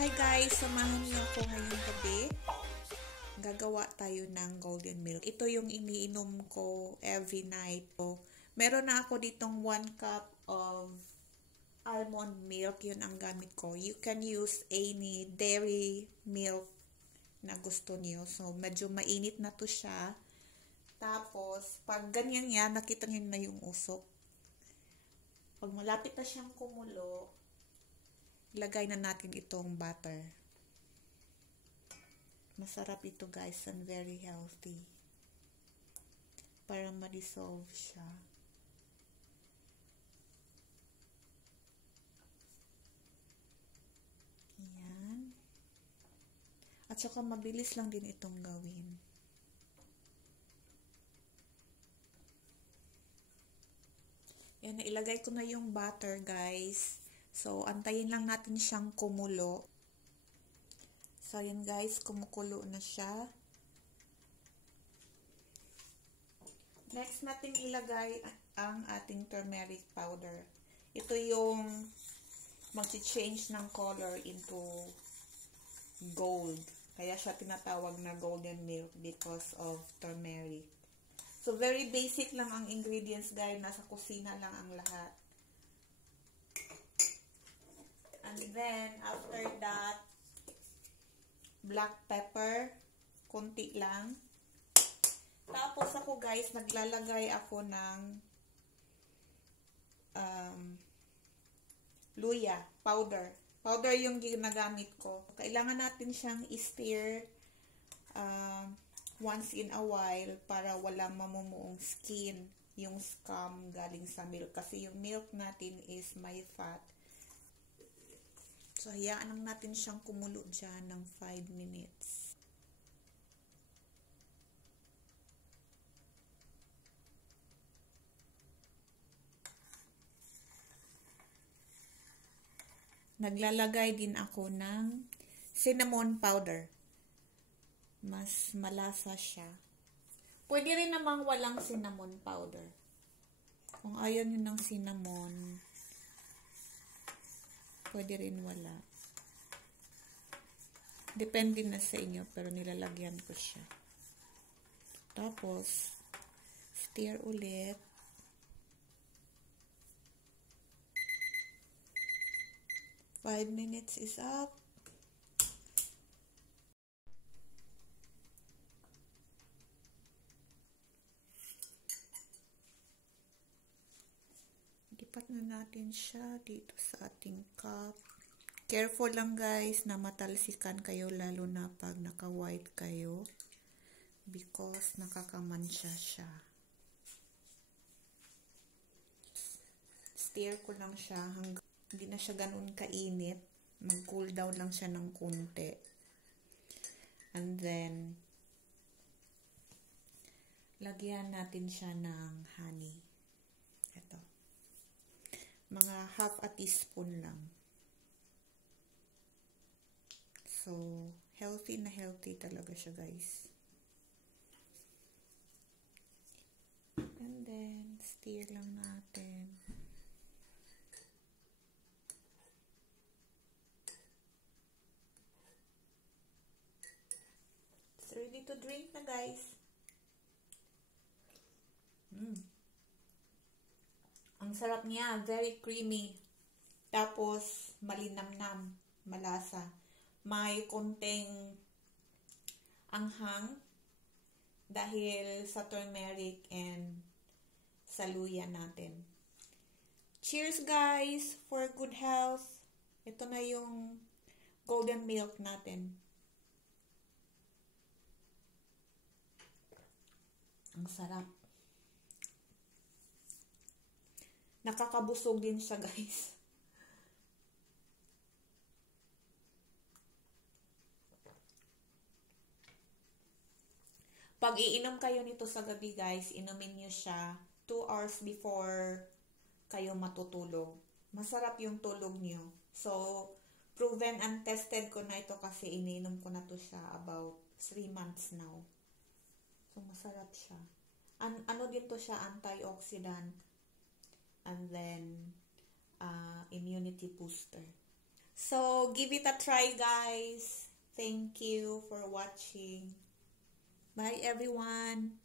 Hi guys! Samahan niyo ako ngayong gabi. Gagawa tayo ng golden milk. Ito yung iniinom ko every night. So, meron na ako ditong 1 cup of almond milk. Yun ang gamit ko. You can use any dairy milk na gusto niyo. So, medyo mainit na to siya. Tapos, pag ganyan yan, nakita niyo na yung usok. Pag malapit na siyang kumulo, ilagay na natin itong butter. Masarap ito guys and very healthy. Para ma-dissolve siya. Ayan. At saka mabilis lang din itong gawin. Yan, ilagay ko na yung butter guys. So, antayin lang natin siyang kumulo. So, yun guys, kumukulo na siya. Next natin ilagay ang ating turmeric powder. Ito yung mag-change ng color into gold. Kaya siya tinatawag na golden milk because of turmeric. So, very basic lang ang ingredients guys. Nasa kusina lang ang lahat. And then, after that, black pepper, konti lang. Tapos ako guys, naglalagay ako ng luya, powder. Powder yung ginagamit ko. Kailangan natin siyang i-stir once in a while para walang mamumuong skin, yung scum galing sa milk. Kasi yung milk natin is may fat. So, hayaan lang natin siyang kumulo dyan ng 5 minutes. Naglalagay din ako ng cinnamon powder. Mas malasa siya. Pwede rin namang walang cinnamon powder. Kung ayaw nyo ng cinnamon, pwede rin wala. Depende na sa inyo, pero nilalagyan ko siya. Tapos, stir ulit. Five minutes is up. Lipat na natin siya dito sa ating cup. Careful lang guys na matalsikan kayo lalo na pag naka-white kayo because nakakamansya siya. Stir ko lang siya hanggang hindi na siya ganun kainit. Mag-cool down lang siya ng konti. And then, lagyan natin siya ng honey. Ito. Mga half a teaspoon lang. So, healthy na healthy talaga siya guys. And then, stir lang natin. It's ready to drink na guys. Ang sarap niya, very creamy. Tapos, malinamnam, malasa. May konting anghang dahil sa turmeric and sa luya natin. Cheers guys for good health. Ito na yung golden milk natin. Ang sarap. Nakakabusog din siya guys. Pag iinom kayo nito sa gabi guys, inumin nyo siya 2 hours before kayo matutulog. Masarap yung tulog nyo. So, proven and tested ko na ito kasi iniinom ko na to siya about 3 months now. So, masarap siya. Ano din to siya, antioxidant. And then, immunity booster. So, give it a try, guys. Thank you for watching. Bye, everyone.